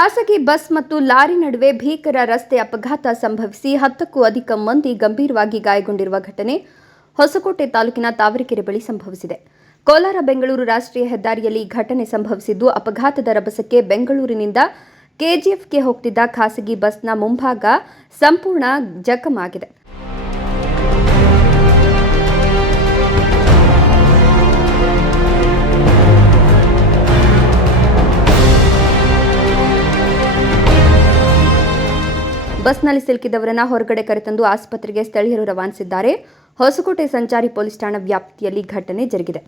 ಖಾಸಗಿ ಬಸ್ ಮತ್ತು ಲಾರಿ ನಡುವೆ ಭೀಕರ ರಸ್ತೆ ಅಪಘಾತ ಸಂಭವಿಸಿ ಹತ್ತಕ್ಕೂ ಅಧಿಕ ಮಂದಿ ಗಂಭೀರವಾಗಿ ಗಾಯಗೊಂಡಿರುವ ಘಟನೆ ಹೊಸಕೋಟೆ ತಾಲೂಕಿನ ತಾವರೆಕೆರೆ ಬಳಿ ಸಂಭವಿಸಿದೆ. ಕೋಲಾರ ಬೆಂಗಳೂರು ರಾಷ್ಟ್ರೀಯ ಹೆದ್ದಾರಿಯಲ್ಲಿ ಘಟನೆ ಸಂಭವಿಸಿದ್ದು, ಅಪಘಾತದ ರಭಸಕ್ಕೆ ಬೆಂಗಳೂರಿನಿಂದ ಕೆಜಿಎಫ್ಗೆ ಹೋಗ್ತಿದ್ದ ಖಾಸಗಿ ಬಸ್ನ ಮುಂಭಾಗ ಸಂಪೂರ್ಣ ಜಖಮಾಗಿದೆ. ಬಸ್ನಲ್ಲಿ ಸಿಲುಕಿದವರನ್ನ ಹೊರಗಡೆ ಕರೆತಂದು ಆಸ್ಪತ್ರೆಗೆ ಸ್ಥಳೀಯರು ರವಾನಿಸಿದ್ದಾರೆ. ಹೊಸಕೋಟೆ ಸಂಚಾರಿ ಪೊಲೀಸ್ ಠಾಣಾ ವ್ಯಾಪ್ತಿಯಲ್ಲಿ ಘಟನೆ ಜರುಗಿದೆ.